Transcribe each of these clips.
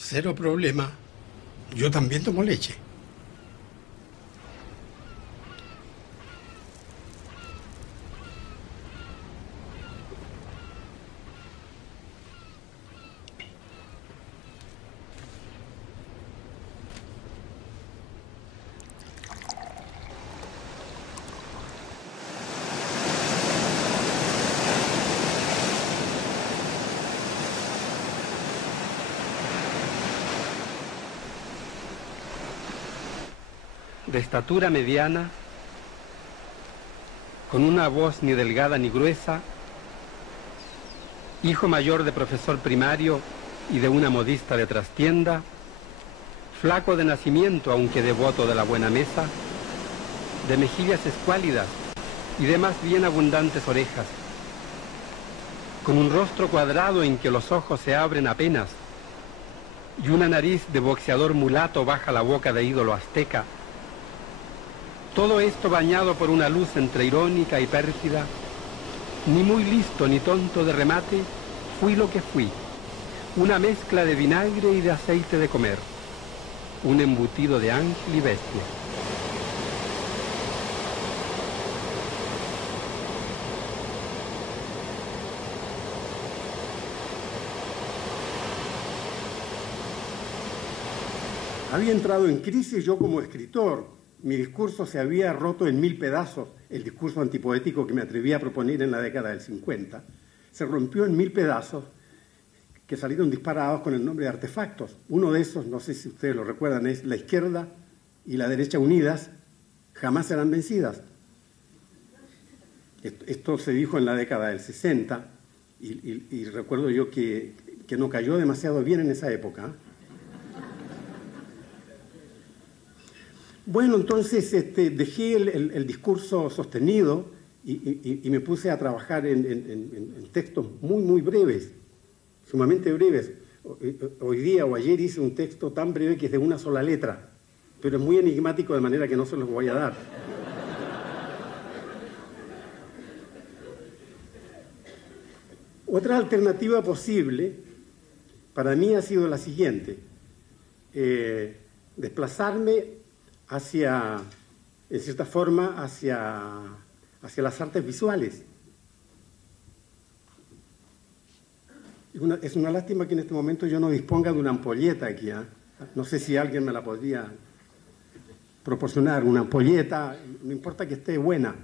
Cero problema. Yo también tomo leche. De estatura mediana, con una voz ni delgada ni gruesa, hijo mayor de profesor primario y de una modista de trastienda, flaco de nacimiento aunque devoto de la buena mesa, de mejillas escuálidas y de más bien abundantes orejas, con un rostro cuadrado en que los ojos se abren apenas y una nariz de boxeador mulato baja la boca de ídolo azteca. Todo esto bañado por una luz entre irónica y pérfida, ni muy listo ni tonto de remate, fui lo que fui, una mezcla de vinagre y de aceite de comer, un embutido de ángel y bestia. Había entrado en crisis yo como escritor. Mi discurso se había roto en 1000 pedazos, el discurso antipoético que me atreví a proponer en la década del 50. Se rompió en 1000 pedazos que salieron disparados con el nombre de artefactos. Uno de esos, no sé si ustedes lo recuerdan, es la izquierda y la derecha unidas jamás serán vencidas. Esto se dijo en la década del 60 y recuerdo yo que no cayó demasiado bien en esa época. Bueno, entonces dejé el discurso sostenido y me puse a trabajar en textos muy breves, sumamente breves. Hoy día o ayer hice un texto tan breve que es de una sola letra, pero es muy enigmático de manera que no se los voy a dar. Otra alternativa posible para mí ha sido la siguiente: desplazarme hacia, en cierta forma, hacia las artes visuales. Es una lástima que en este momento yo no disponga de una ampolleta aquí, ¿eh? No sé si alguien me la podría proporcionar, una ampolleta, no importa que esté buena.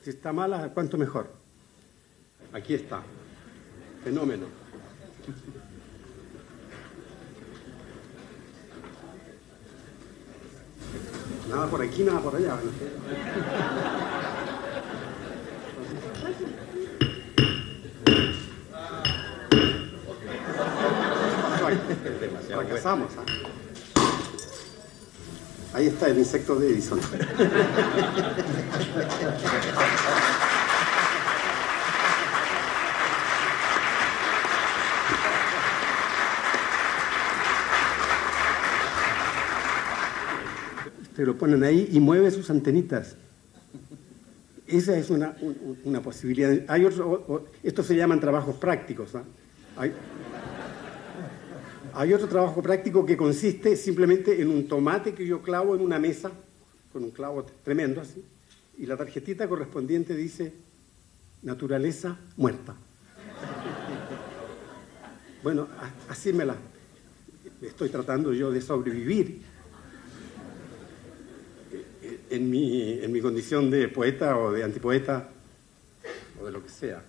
Si está mala, cuánto mejor. Aquí está. Fenómeno. Nada por aquí, nada por allá. Fracasamos, ¿eh? Ahí está el insecto de Edison. Se lo ponen ahí y mueve sus antenitas. Esa es una posibilidad. Hay estos se llaman trabajos prácticos, ¿eh? Hay otro trabajo práctico que consiste simplemente en un tomate que yo clavo en una mesa, con un clavo tremendo así, y la tarjetita correspondiente dice naturaleza muerta. Bueno, así estoy tratando yo de sobrevivir en mi condición de poeta o de antipoeta o de lo que sea.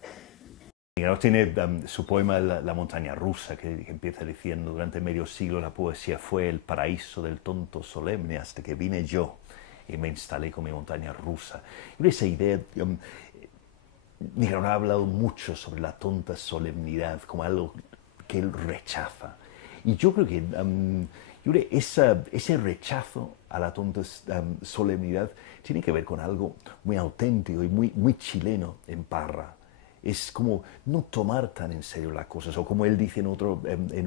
Tiene su poema La montaña rusa, que empieza diciendo: durante medio siglo la poesía fue el paraíso del tonto solemne hasta que vine yo y me instalé con mi montaña rusa. Y esa idea, Nicanor ha hablado mucho sobre la tonta solemnidad como algo que él rechaza. Y yo creo que ese rechazo a la tonta solemnidad tiene que ver con algo muy auténtico y muy chileno en Parra. Es como no tomar tan en serio las cosas, o como él dice en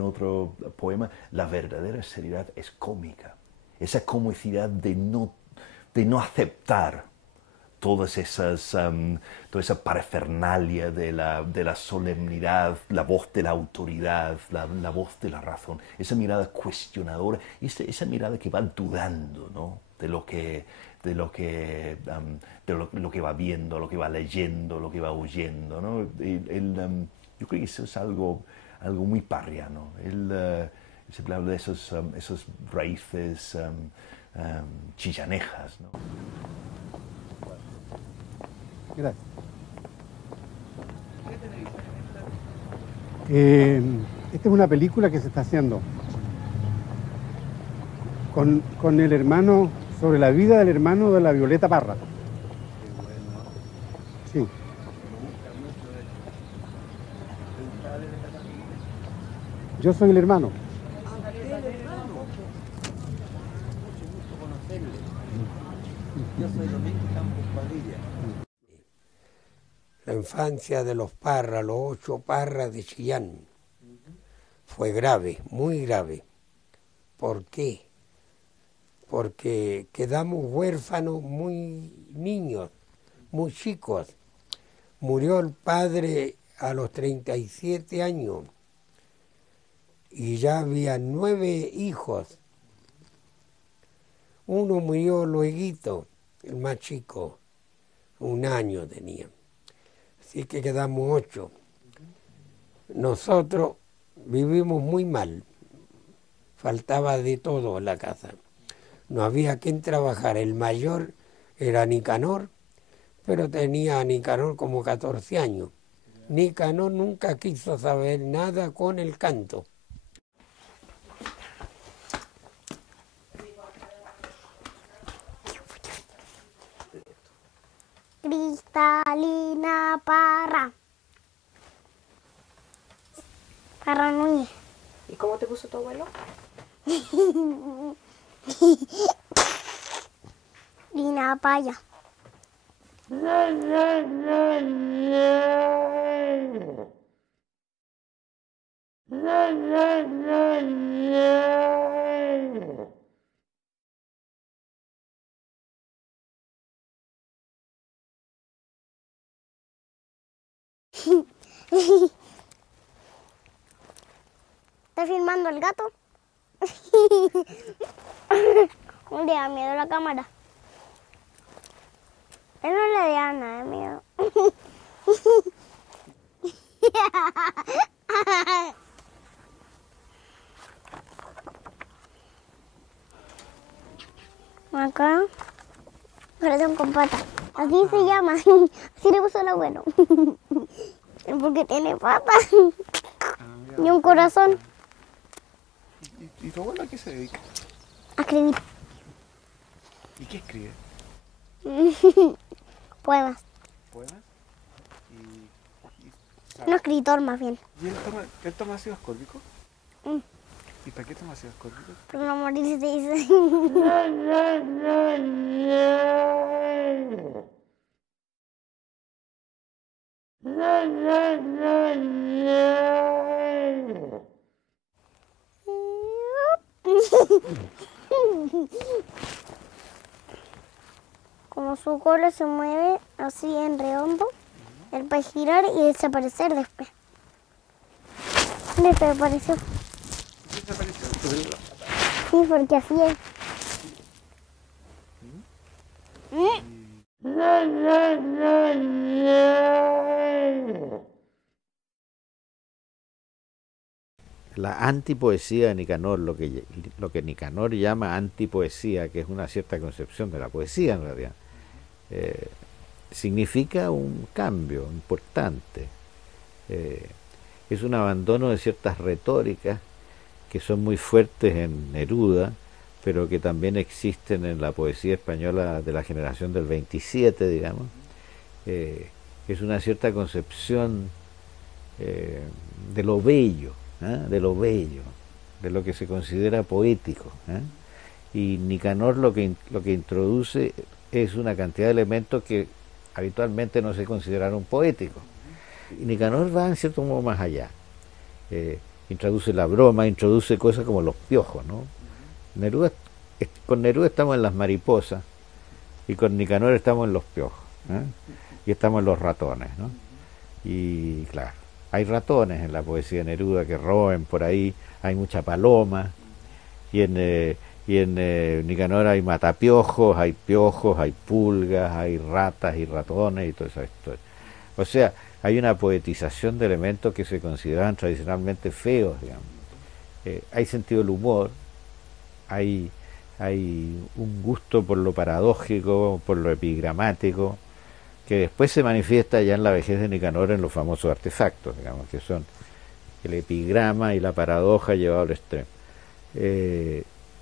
otro poema, la verdadera seriedad es cómica. Esa comicidad de no aceptar toda esa parafernalia de la solemnidad, la voz de la autoridad, la voz de la razón, esa mirada cuestionadora, esa mirada que va dudando, ¿no?, de lo que va viendo, lo que va leyendo, lo que va oyendo, ¿no? Yo creo que eso es algo muy parriano. Se habla de esas raíces chillanejas, ¿no? Gracias. Esta es una película que se está haciendo con el hermano, sobre la vida del hermano de la Violeta Parra. Sí. Yo soy el hermano. Yo soy Domingo Campos Padilla. La infancia de los Parra, los 8 Parras de Chillán, fue grave, muy grave. ¿Por qué? Porque quedamos huérfanos muy niños, muy chicos. Murió el padre a los 37 años y ya había 9 hijos. Uno murió lueguito, el más chico, 1 año tenía. Así que quedamos 8. Nosotros vivimos muy mal. Faltaba de todo en la casa. No había quien trabajar. El mayor era Nicanor, pero tenía a Nicanor como 14 años. Nicanor nunca quiso saber nada con el canto. Cristalina Parra. Parra Núñez. ¿Y cómo te puso tu abuelo? Lina Paya. ¿Está filmando el gato? Un día da miedo la cámara. Él no le da nada de miedo. Acá corazón con pata. Así se llama. Así le puso el abuelo. Porque tiene patas y un corazón. ¿Y tu abuelo a qué se dedica? A escribir. ¿Y qué escribe? Poemas. ¿Poemas? Un escritor más bien. ¿Y él toma ácido ascórbico? ¿Y para qué toma ácido ascórbico? Por no morirse dice. Como su cola se mueve así en redondo, él puede girar y desaparecer después. Desapareció. ¿Desapareció? Sí, porque así es. La antipoesía de Nicanor, lo que Nicanor llama antipoesía, que es una cierta concepción de la poesía en realidad, significa un cambio importante. Es un abandono de ciertas retóricas que son muy fuertes en Neruda, pero que también existen en la poesía española de la generación del 27, digamos. Es una cierta concepción de lo bello, de lo bello, de lo que se considera poético. Y Nicanor lo que introduce es una cantidad de elementos que habitualmente no se consideraron poéticos. Y Nicanor va en cierto modo más allá. Introduce la broma, introduce cosas como los piojos, ¿no? Con Neruda estamos en las mariposas y con Nicanor estamos en los piojos. ¿eh? Y estamos en los ratones, ¿no? Y claro, hay ratones en la poesía de Neruda que roen por ahí, hay mucha paloma, y en Nicanor hay matapiojos, hay piojos, hay pulgas, hay ratas y ratones y toda esa historia. O sea, hay una poetización de elementos que se consideraban tradicionalmente feos, digamos. Hay sentido del humor, hay un gusto por lo paradójico, por lo epigramático, que después se manifiesta ya en la vejez de Nicanor en los famosos artefactos, digamos, que son el epigrama y la paradoja llevado al extremo.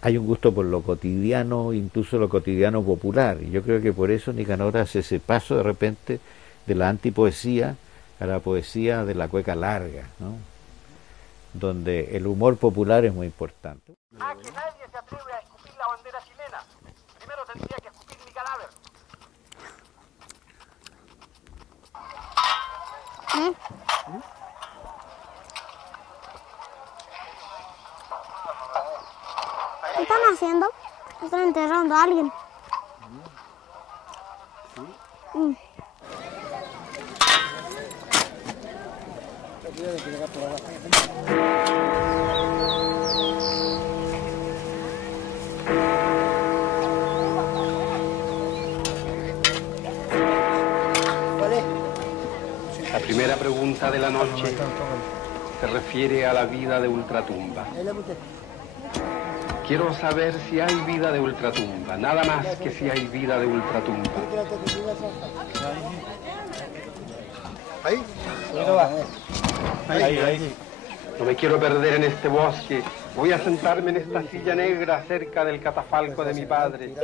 Hay un gusto por lo cotidiano, incluso lo cotidiano popular, y yo creo que por eso Nicanor hace ese paso de repente de la antipoesía a la poesía de la cueca larga, ¿no? Donde el humor popular es muy importante. Ah, que nadie se atreve a escupir la bandera chilena. Primero tendría que escupir mi cadáver. ¿Qué están haciendo? Están enterrando a alguien. La primera pregunta de la noche se refiere a la vida de ultratumba. Quiero saber si hay vida de ultratumba, nada más que si hay vida de ultratumba. Ahí. Ahí. No me quiero perder en este bosque. Voy a sentarme en esta silla negra cerca del catafalco de mi padre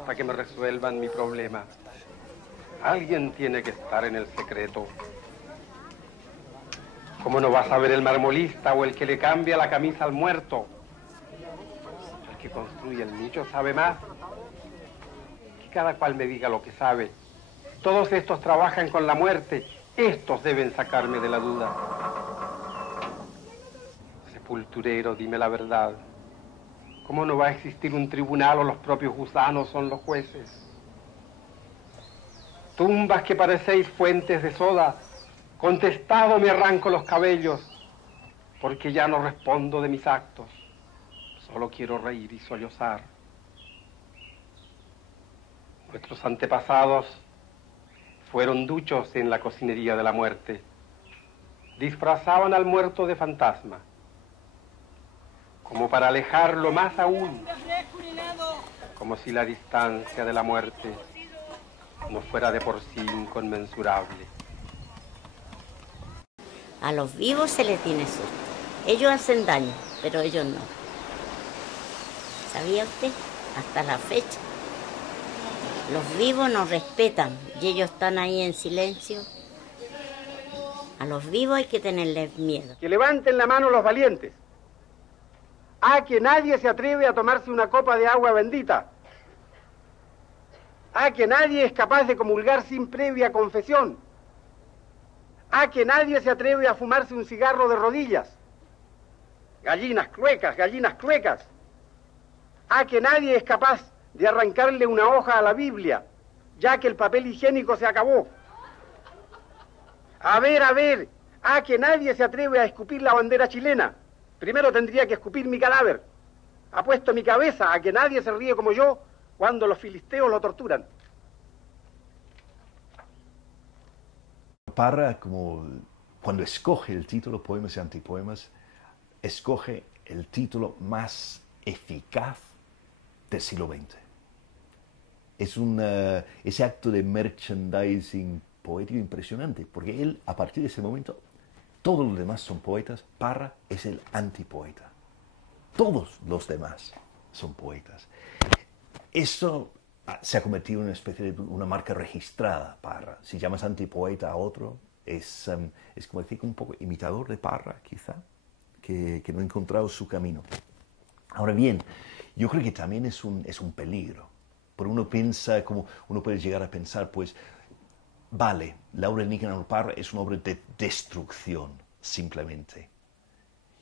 hasta que me resuelvan mi problema. Alguien tiene que estar en el secreto. ¿Cómo no va a saber el marmolista o el que le cambia la camisa al muerto? El que construye el nicho sabe más. Que cada cual me diga lo que sabe. Todos estos trabajan con la muerte. Estos deben sacarme de la duda. Sepulturero, dime la verdad. ¿Cómo no va a existir un tribunal o los propios gusanos son los jueces? Tumbas que parecéis fuentes de soda, contestado me arranco los cabellos, porque ya no respondo de mis actos. Solo quiero reír y sollozar. Nuestros antepasados fueron duchos en la cocinería de la muerte. Disfrazaban al muerto de fantasma, como para alejarlo más aún, como si la distancia de la muerte no fuera de por sí inconmensurable. A los vivos se les tiene susto. Ellos hacen daño, pero ellos no. ¿Sabía usted? Hasta la fecha. Los vivos nos respetan y ellos están ahí en silencio. A los vivos hay que tenerles miedo. Que levanten la mano los valientes. Ah, que nadie se atreve a tomarse una copa de agua bendita. Ah, que nadie es capaz de comulgar sin previa confesión. Ah, que nadie se atreve a fumarse un cigarro de rodillas. Gallinas cluecas, gallinas cluecas. Ah, que nadie es capaz de arrancarle una hoja a la Biblia, ya que el papel higiénico se acabó. A ver, ah, que nadie se atreve a escupir la bandera chilena. Primero tendría que escupir mi cadáver. Apuesto mi cabeza a que nadie se ríe como yo cuando los filisteos lo torturan. Parra, como cuando escoge el título Poemas y Antipoemas, escoge el título más eficaz del siglo XX. Es ese acto de merchandising poético impresionante, porque él, a partir de ese momento, todos los demás son poetas, Parra es el antipoeta. Todos los demás son poetas. Eso se ha convertido en una especie de una marca registrada, Parra. Si llamas antipoeta a otro, es como decir un poco imitador de Parra, quizá, que no ha encontrado su camino. Ahora bien, yo creo que también es un peligro. Porque uno piensa, como uno puede llegar a pensar, pues, vale, la obra de Nicanor Parra es una obra de destrucción, simplemente.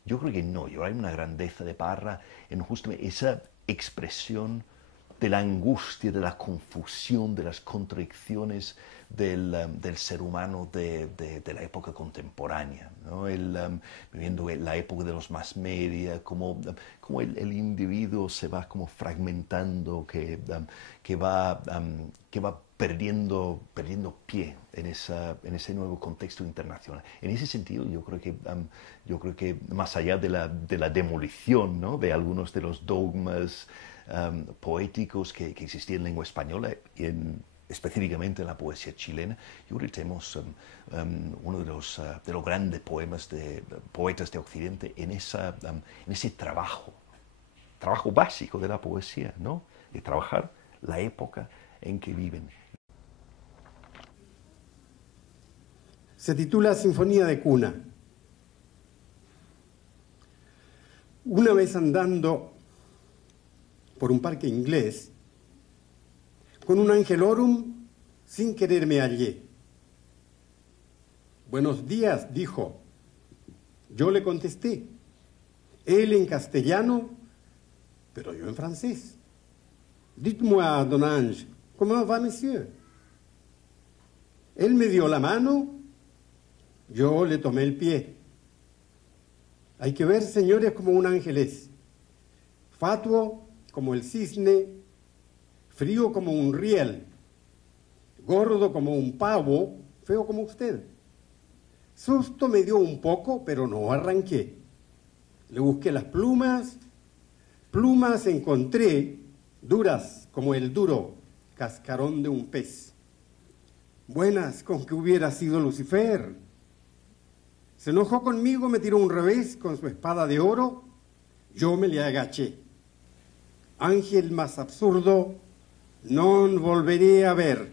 Yo creo que no, hay una grandeza de Parra en justamente esa expresión de la angustia, de la confusión, de las contradicciones del ser humano de la época contemporánea, ¿no? Viviendo la época de los mass media, como el individuo se va como fragmentando, que va perdiendo pie en ese nuevo contexto internacional. En ese sentido, yo creo que más allá de la demolición, ¿no?, de algunos de los dogmas poéticos que existían en lengua española, y específicamente en la poesía chilena, yo creo que tenemos uno de los grandes poetas de Occidente en ese trabajo básico de la poesía, ¿no?, de trabajar la época en que viven. Se titula Sinfonía de Cuna. Una vez andando por un parque inglés, con un angelorum, sin querer me hallé. Buenos días, dijo. Yo le contesté. Él en castellano, pero yo en francés. Dites-moi, don Ange, ¿comment va, monsieur? Él me dio la mano, yo le tomé el pie. Hay que ver, señores, como un ángel es. Fatuo como el cisne, frío como un riel, gordo como un pavo, feo como usted. Susto me dio un poco, pero no arranqué. Le busqué las plumas encontré, duras como el duro cascarón de un pez. Buenas con que hubiera sido Lucifer. Se enojó conmigo, me tiró un revés con su espada de oro, yo me le agaché. Ángel más absurdo, non volveré a ver.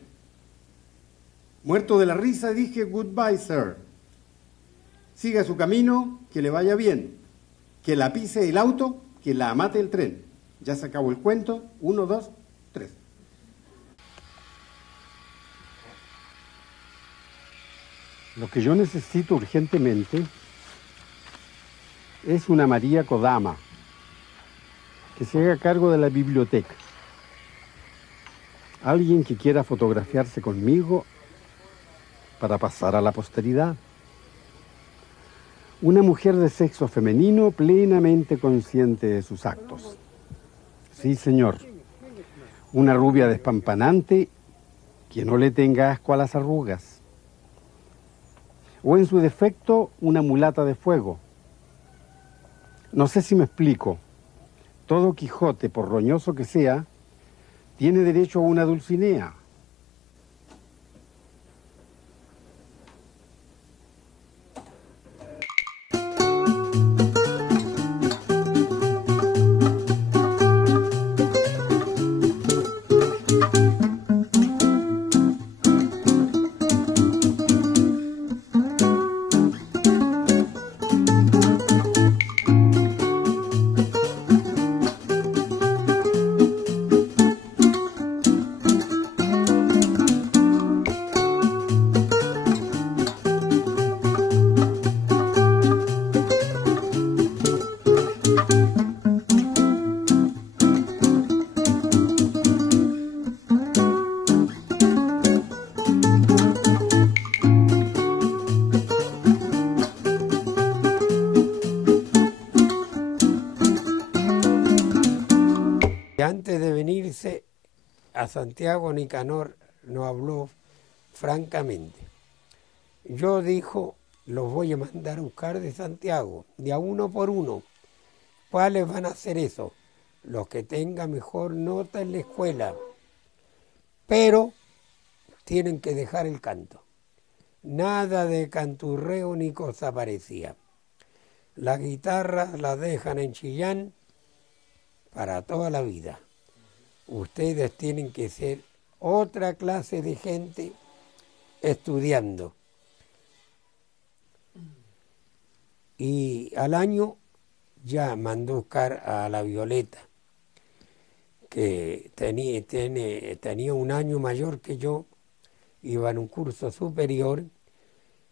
Muerto de la risa dije, goodbye, sir. Siga su camino, que le vaya bien. Que la pise el auto, que la mate el tren. Ya se acabó el cuento. 1, 2, 3. Lo que yo necesito urgentemente es una María Kodama que se haga cargo de la biblioteca. Alguien que quiera fotografiarse conmigo para pasar a la posteridad. Una mujer de sexo femenino plenamente consciente de sus actos. Sí, señor. Una rubia despampanante que no le tenga asco a las arrugas. O en su defecto, una mulata de fuego. No sé si me explico. Todo Quijote, por roñoso que sea, tiene derecho a una Dulcinea. Antes de venirse a Santiago, Nicanor nos habló francamente. Yo, dijo, los voy a mandar a buscar de Santiago, de a uno por uno. ¿Cuáles van a hacer eso? Los que tengan mejor nota en la escuela. Pero tienen que dejar el canto. Nada de canturreo ni cosa parecida. Las guitarras las dejan en Chillán para toda la vida. Ustedes tienen que ser otra clase de gente estudiando. Y al año ya mandó buscar a la Violeta, que tenía un año mayor que yo, iba en un curso superior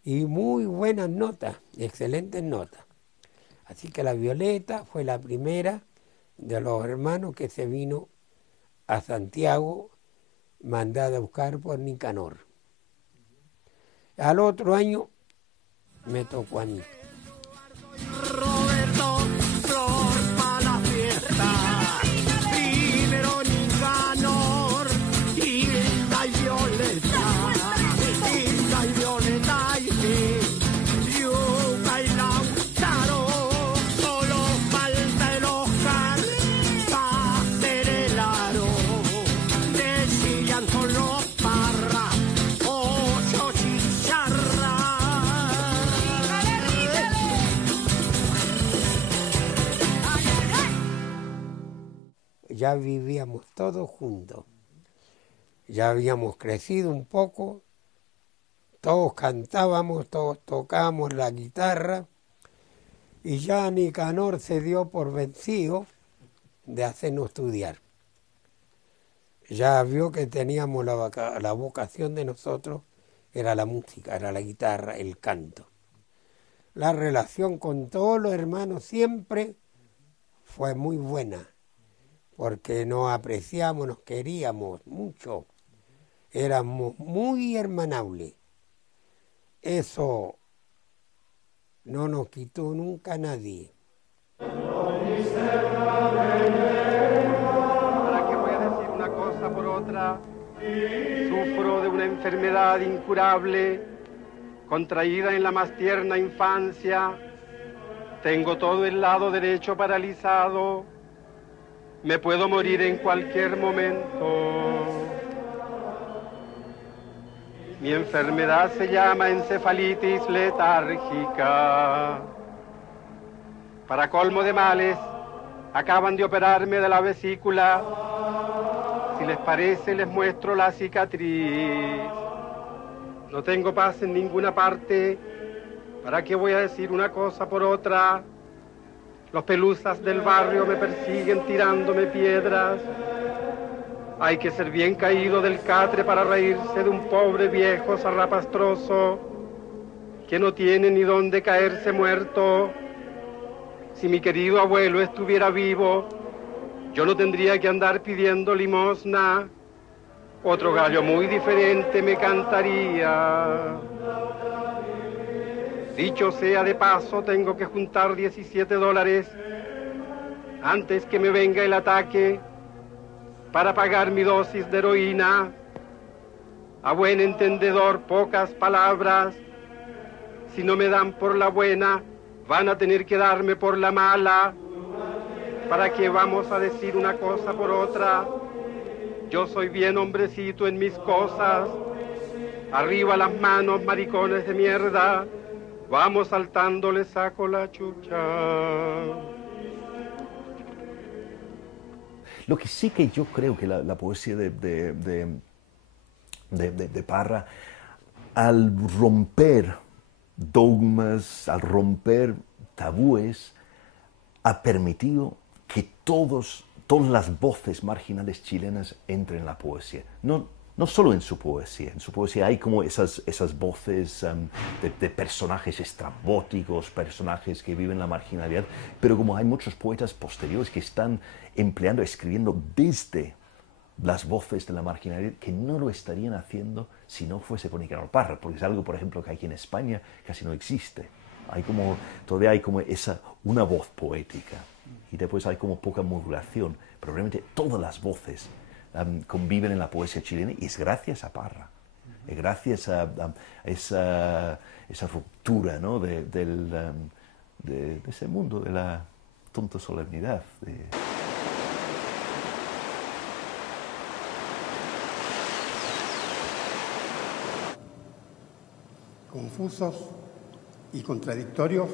y muy buenas notas, excelentes notas. Así que la Violeta fue la primera de los hermanos que se vino a Santiago, mandada a buscar por Nicanor. Al otro año me tocó a mí. Roberto, flor para la fiesta, primero Nicanor, Hilda y Violeta, Hilda y Violeta y Yuca y Lautaro, solo falta el Oscar para hacer el aro, decían solo Parra, ocho chicharras. Ya vivíamos todos juntos, ya habíamos crecido un poco, todos cantábamos, todos tocábamos la guitarra y ya Nicanor se dio por vencido de hacernos estudiar. Ya vio que teníamos la vocación de nosotros, era la música, era la guitarra, el canto. La relación con todos los hermanos siempre fue muy buena, porque nos apreciamos, nos queríamos mucho, éramos muy hermanables. Eso no nos quitó nunca nadie. ¿Para qué voy a decir una cosa por otra? Sufro de una enfermedad incurable, contraída en la más tierna infancia. Tengo todo el lado derecho paralizado. Me puedo morir en cualquier momento. Mi enfermedad se llama encefalitis letárgica. Para colmo de males, acaban de operarme de la vesícula. Si les parece, les muestro la cicatriz. No tengo paz en ninguna parte. ¿Para qué voy a decir una cosa por otra? Los pelusas del barrio me persiguen tirándome piedras. Hay que ser bien caído del catre para reírse de un pobre viejo zarrapastroso que no tiene ni dónde caerse muerto. Si mi querido abuelo estuviera vivo, yo no tendría que andar pidiendo limosna. Otro gallo muy diferente me cantaría. Dicho sea de paso, tengo que juntar $17 antes que me venga el ataque para pagar mi dosis de heroína. A buen entendedor, pocas palabras. Si no me dan por la buena, van a tener que darme por la mala. ¿Para qué vamos a decir una cosa por otra? Yo soy bien hombrecito en mis cosas. Arriba las manos, maricones de mierda. Vamos saltando, le saco la chucha. Lo que sí que yo creo que la poesía de Parra, al romper dogmas, al romper tabúes, ha permitido que todas las voces marginales chilenas entren en la poesía. No solo en su poesía hay como esas voces de personajes estrambóticos, personajes que viven la marginalidad, pero como hay muchos poetas posteriores que están escribiendo desde las voces de la marginalidad, que no lo estarían haciendo si no fuese por Nicanor Parra, porque es algo, por ejemplo, que aquí en España casi no existe. Todavía hay como una voz poética, y después hay como poca modulación, pero realmente todas las voces conviven en la poesía chilena, y es gracias a Parra, es gracias a esa ruptura, ¿no? de ese mundo de la tonta solemnidad. Confusos y contradictorios,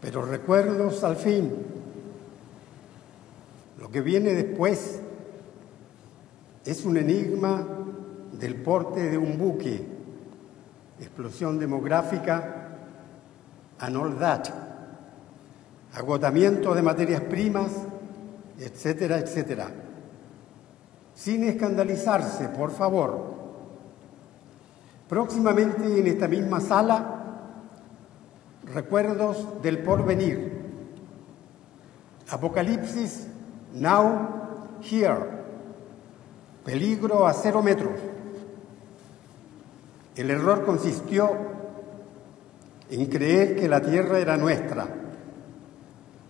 pero recuerdos al fin. Lo que viene después es un enigma del porte de un buque, explosión demográfica, and all that, agotamiento de materias primas, etcétera, etcétera. Sin escandalizarse, por favor. Próximamente en esta misma sala, recuerdos del porvenir. Apocalipsis, now here. Peligro a 0 metros. El error consistió en creer que la tierra era nuestra,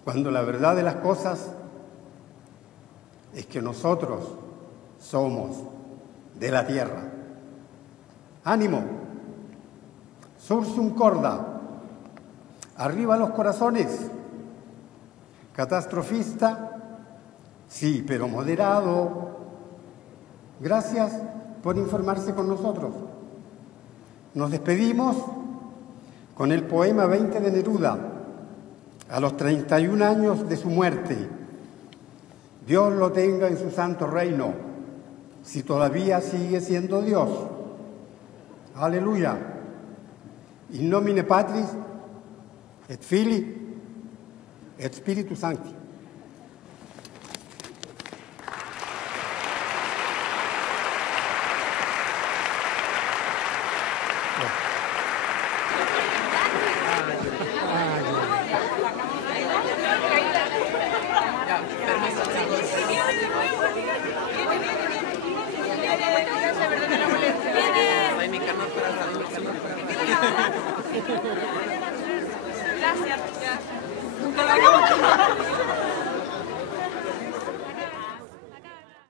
cuando la verdad de las cosas es que nosotros somos de la tierra. ¡Ánimo! Sursum corda. Arriba los corazones. Catastrofista, sí, pero moderado. Gracias por informarse con nosotros. Nos despedimos con el poema 20 de Neruda, a los 31 años de su muerte. Dios lo tenga en su santo reino, si todavía sigue siendo Dios. Aleluya. In nomine Patris, et Filii, et Spiritus Sancti.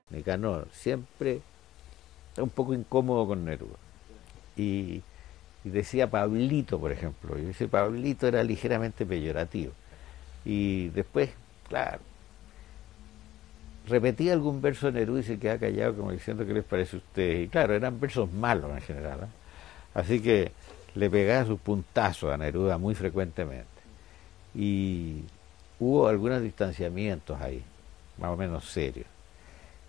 Nicanor siempre un poco incómodo con Neruda y decía Pablito, por ejemplo, y ese Pablito era ligeramente peyorativo, y después, claro, repetía algún verso de Neruda y se quedaba callado como diciendo ¿qué les parece a ustedes? Y claro, eran versos malos en general, ¿eh? Así que le pegaba sus puntazos a Neruda muy frecuentemente, y hubo algunos distanciamientos ahí, más o menos serios.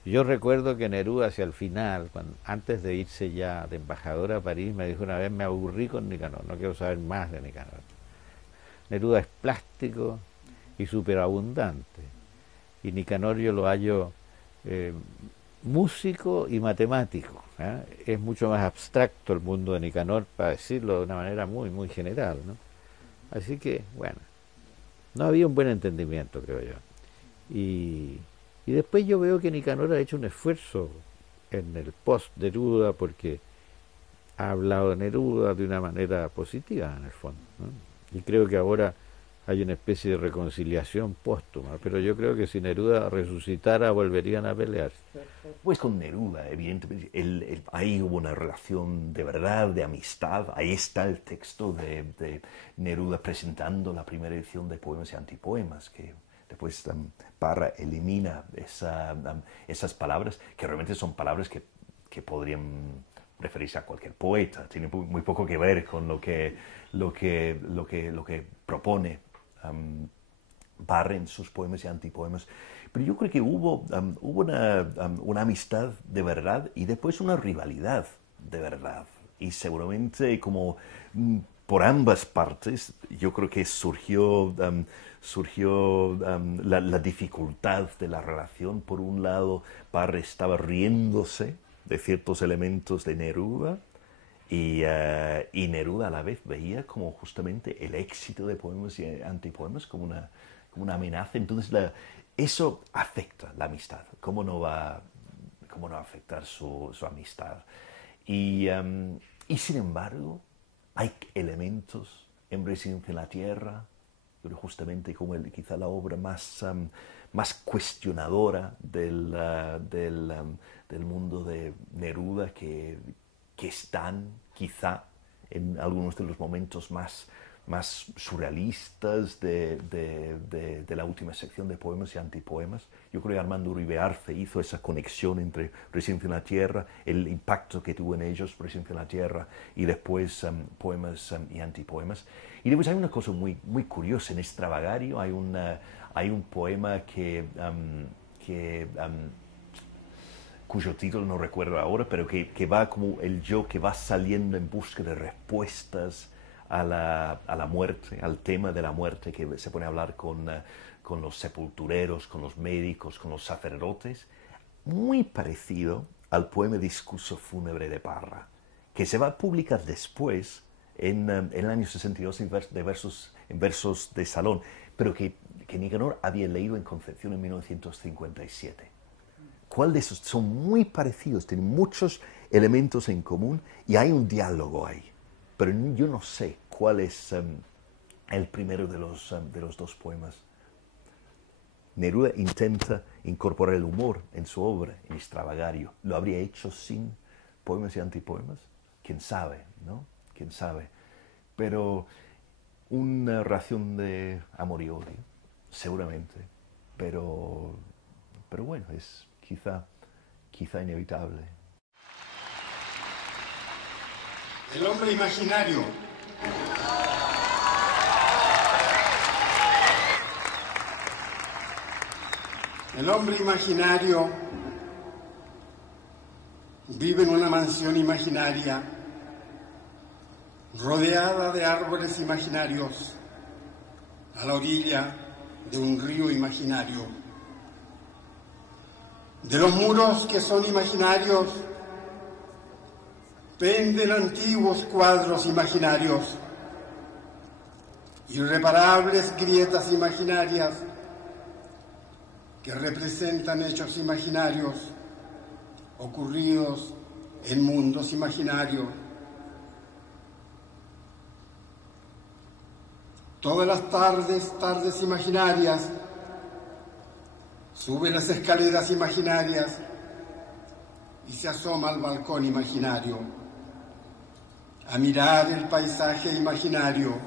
Yo recuerdo que Neruda hacia el final, antes de irse ya de embajador a París, me dijo una vez: me aburrí con Nicanor, no quiero saber más de Nicanor. Neruda es plástico y superabundante, y Nicanor yo lo hallo músico y matemático, ¿eh? Es mucho más abstracto el mundo de Nicanor, para decirlo de una manera muy, muy general, ¿no? Así que, bueno, no había un buen entendimiento, creo yo. Y después yo veo que Nicanor ha hecho un esfuerzo en el post-Neruda, porque ha hablado de Neruda de una manera positiva, en el fondo, ¿no? Y creo que ahora hay una especie de reconciliación póstuma, pero yo creo que si Neruda resucitara volverían a pelearse. Pues con Neruda, evidentemente, ahí hubo una relación de verdad, de amistad. Ahí está el texto de Neruda presentando la primera edición de Poemas y Antipoemas, que después Parra elimina esas palabras, que realmente son palabras que podrían referirse a cualquier poeta. Tiene muy poco que ver con lo que propone Parra en sus poemas y antipoemas. Pero yo creo que hubo una amistad de verdad y después una rivalidad de verdad. Y seguramente como por ambas partes yo creo que surgió la dificultad de la relación. Por un lado, Parra estaba riéndose de ciertos elementos de Neruda, y Neruda a la vez veía como justamente el éxito de poemas y antipoemas como una amenaza. Entonces eso afecta la amistad. ¿Cómo no va a afectar su amistad? Y sin embargo, hay elementos en Residencia en la Tierra, pero justamente como quizá la obra más cuestionadora del mundo de Neruda, que están quizá en algunos de los momentos más surrealistas de la última sección de poemas y antipoemas. Yo creo que Armando Uribe Arce hizo esa conexión entre Residencia en la Tierra, el impacto que tuvo en ellos Residencia en la Tierra, y después poemas y antipoemas. Y después hay una cosa muy, muy curiosa en Extravagario. Hay un poema cuyo título no recuerdo ahora, pero que va como el yo que va saliendo en busca de respuestas a la muerte, al tema de la muerte, que se pone a hablar con los sepultureros, con los médicos, con los sacerdotes, muy parecido al poema Discurso fúnebre de Parra, que se va a publicar después en el año 62 en versos de salón, pero que Nicanor había leído en Concepción en 1957. ¿Cuál de esos? Son muy parecidos, tienen muchos elementos en común y hay un diálogo ahí. Pero yo no sé cuál es el primero de los dos poemas. Neruda intenta incorporar el humor en su obra, en Extravagario. ¿Lo habría hecho sin poemas y antipoemas? ¿Quién sabe, no? ¿Quién sabe? Pero una relación de amor y odio, seguramente. Pero bueno, es quizá inevitable. El hombre imaginario. El hombre imaginario vive en una mansión imaginaria, rodeada de árboles imaginarios, a la orilla de un río imaginario. De los muros que son imaginarios, penden antiguos cuadros imaginarios, irreparables grietas imaginarias que representan hechos imaginarios ocurridos en mundos imaginarios. Todas las tardes imaginarias, sube las escaleras imaginarias y se asoma al balcón imaginario a mirar el paisaje imaginario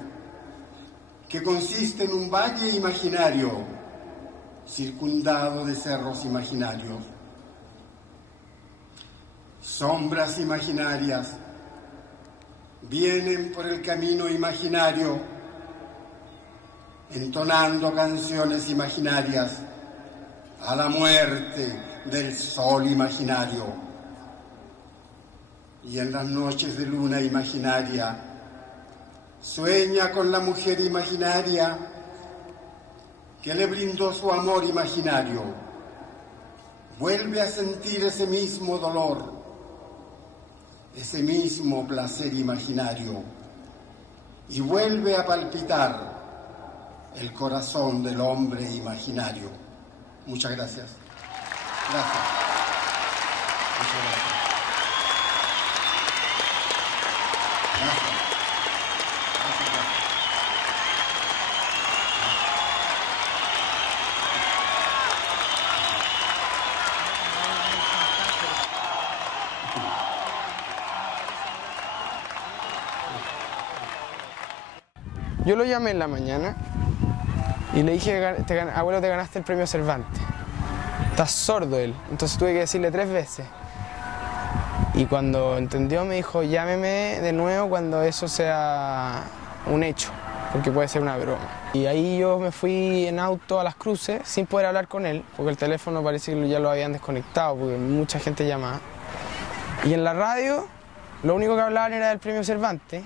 que consiste en un valle imaginario circundado de cerros imaginarios. Sombras imaginarias vienen por el camino imaginario entonando canciones imaginarias a la muerte del sol imaginario. Y en las noches de luna imaginaria sueña con la mujer imaginaria que le brindó su amor imaginario. Vuelve a sentir ese mismo dolor, ese mismo placer imaginario, y vuelve a palpitar el corazón del hombre imaginario. Muchas gracias. Gracias. Muchas gracias. Gracias. Yo lo llamé en la mañana y le dije, abuelo, te ganaste el premio Cervantes. Está sordo él, entonces tuve que decirle 3 veces. Y cuando entendió me dijo, llámeme de nuevo cuando eso sea un hecho, porque puede ser una broma. Y ahí yo me fui en auto a Las Cruces sin poder hablar con él, porque el teléfono parece que ya lo habían desconectado, porque mucha gente llamaba. Y en la radio lo único que hablaban era del premio Cervantes.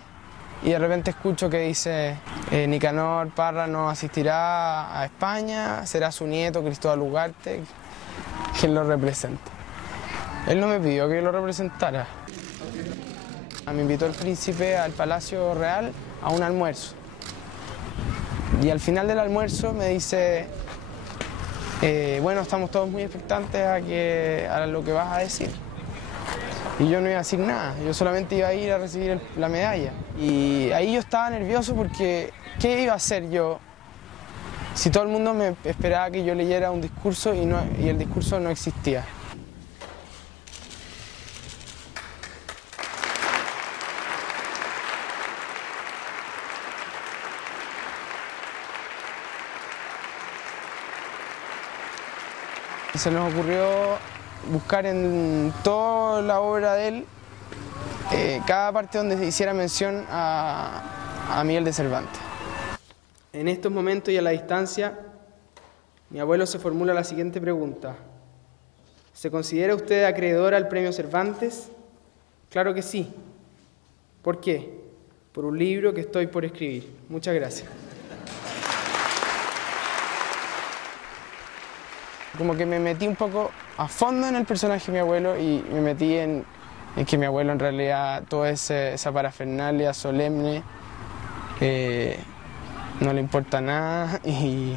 Y de repente escucho que dice Nicanor Parra no asistirá a España, será su nieto Cristóbal Ugarte quien lo represente. Él no me pidió que lo representara. Me invitó el príncipe al Palacio Real a un almuerzo. Y al final del almuerzo me dice, bueno, estamos todos muy expectantes a lo que vas a decir. Y yo no iba a decir nada, yo solamente iba a ir a recibir la medalla. Y ahí yo estaba nervioso porque ¿qué iba a hacer yo si todo el mundo me esperaba que yo leyera un discurso y el discurso no existía? Se nos ocurrió buscar en toda la obra de él cada parte donde se hiciera mención a Miguel de Cervantes. En estos momentos y a la distancia, mi abuelo se formula la siguiente pregunta. ¿Se considera usted acreedor al premio Cervantes? Claro que sí. ¿Por qué? Por un libro que estoy por escribir. Muchas gracias. Como que me metí un poco a fondo en el personaje de mi abuelo y me metí en que mi abuelo en realidad toda esa parafernalia solemne no le importa nada y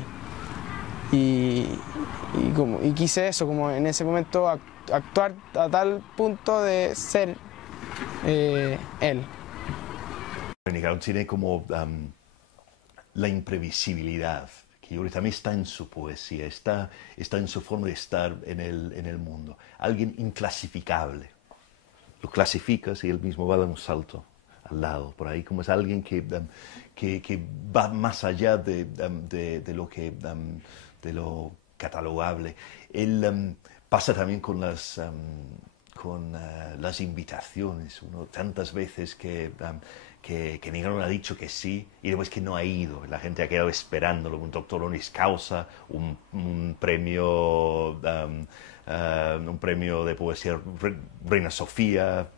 y quise eso, como en ese momento actuar a tal punto de ser él. Nicanor tiene como la imprevisibilidad, que yo creo que también está en su poesía, está en su forma de estar en el mundo. Alguien inclasificable. Lo clasificas y él mismo va a dar un salto al lado, por ahí, como es alguien que va más allá de lo catalogable. Él pasa también con las invitaciones, tantas veces que Nicanor ha dicho que sí y después que no ha ido. La gente ha quedado esperándolo, un doctor honoris causa, un premio de poesía Reina Sofía,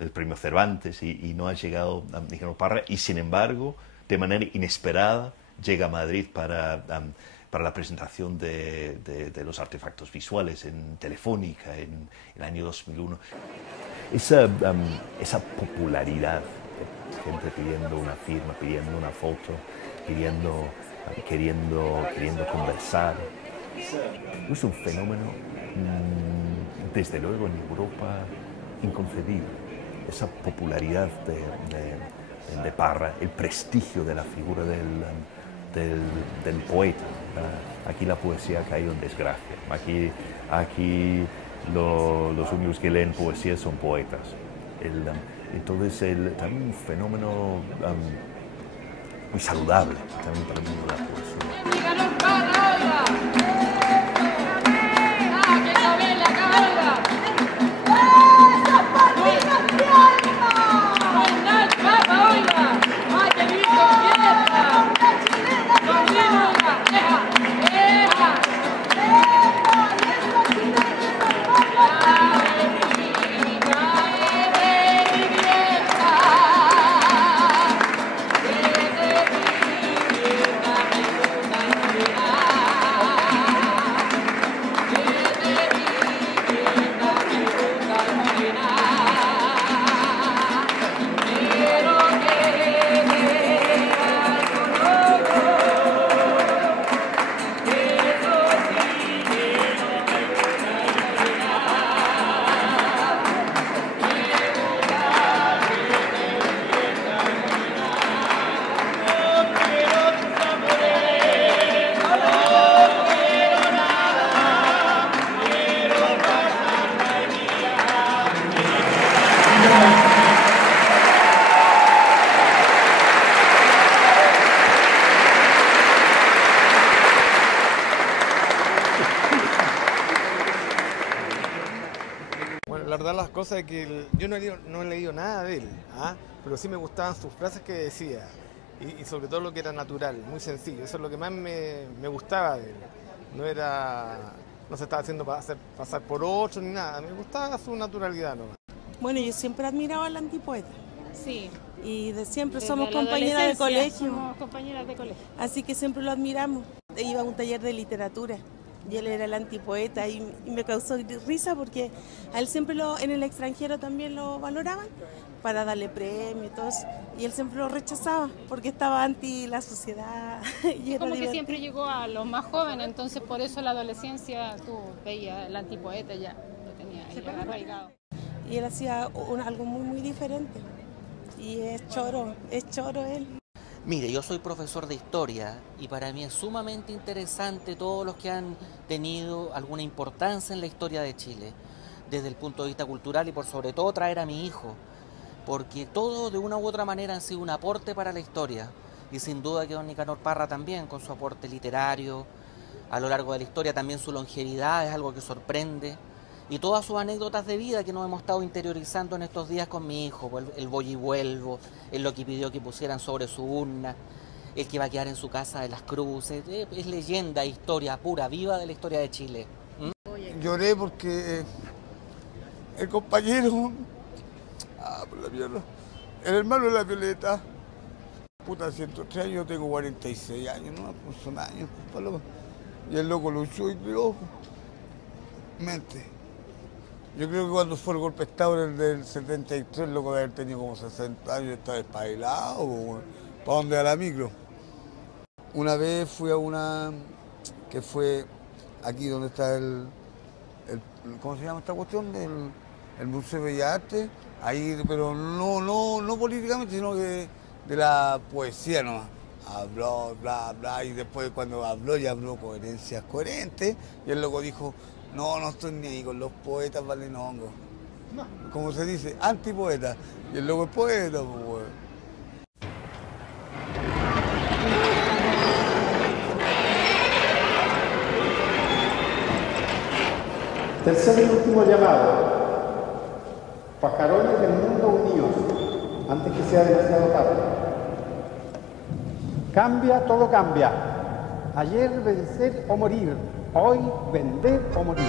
el premio Cervantes, y no ha llegado Nicanor Parra, y sin embargo, de manera inesperada, llega a Madrid para la presentación de los artefactos visuales en Telefónica en el año 2001. Esa popularidad, gente pidiendo una firma, pidiendo una foto, queriendo conversar, es un fenómeno, desde luego en Europa, inconcebible. Esa popularidad de Parra, el prestigio de la figura del poeta. Aquí la poesía ha caído en desgracia. Aquí los únicos que leen poesía son poetas. Entonces, también un fenómeno muy saludable también para el mundo de la poesía. La verdad las cosas es que yo no he leído nada de él, pero sí me gustaban sus frases que decía y sobre todo lo que era natural, muy sencillo. Eso es lo que más me gustaba de él. No se estaba haciendo pasar por otro ni nada, me gustaba su naturalidad nomás. Bueno, yo siempre he admirado al antipoeta. Sí. Y de siempre Desde somos la compañeras de colegio. Somos compañeras de colegio. Así que siempre lo admiramos. Iba a un taller de literatura y él era el antipoeta y me causó risa porque a él siempre en el extranjero también lo valoraban para darle premios y todo eso. Y él siempre lo rechazaba porque estaba anti la sociedad. Y era como divertido. que siempre llegó a los más jóvenes, entonces por eso en la adolescencia tú veías el antipoeta ya lo tenía ahí arraigado. Y él hacía algo muy diferente. Y es choro él. Mire, yo soy profesor de historia y para mí es sumamente interesante todos los que han tenido alguna importancia en la historia de Chile, desde el punto de vista cultural y por sobre todo traer a mi hijo, porque todos de una u otra manera han sido un aporte para la historia y sin duda que don Nicanor Parra también con su aporte literario, a lo largo de la historia también su longevidad es algo que sorprende y todas sus anécdotas de vida que nos hemos estado interiorizando en estos días con mi hijo, el voy y vuelvo, el lo que pidió que pusieran sobre su urna, el que va a quedar en su casa de las cruces, es leyenda, historia pura, viva de la historia de Chile. Lloré porque el compañero, por la mierda, el hermano de la Violeta, 103 años, yo tengo 46 años, ¿no? Pues son años, paloma. Y el loco luchó y creó, mente. Yo creo que cuando fue el golpe de Estado del 73, el loco de haber tenido como 60 años, estaba espabilado, ¿para dónde a la micro? Una vez fui a una que fue aquí donde está ¿cómo se llama esta cuestión? El Museo de Bellas Artes, ahí, pero no políticamente, sino que de la poesía nomás. Habló, bla, bla, y después cuando habló, ya habló coherencias coherentes, y el loco dijo, no estoy ni ahí con los poetas valen hongo. Como se dice, antipoeta, y el loco es poeta, pues. Tercer y último llamado. Pajarones del mundo unidos, antes que sea demasiado tarde. Cambia, todo cambia. Ayer vencer o morir, hoy vender o morir.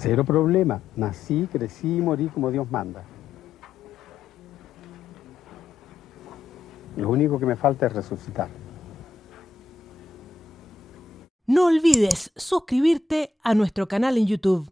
Cero problema. Nací, crecí y morí como Dios manda. Lo único que me falta es resucitar. No olvides suscribirte a nuestro canal en YouTube.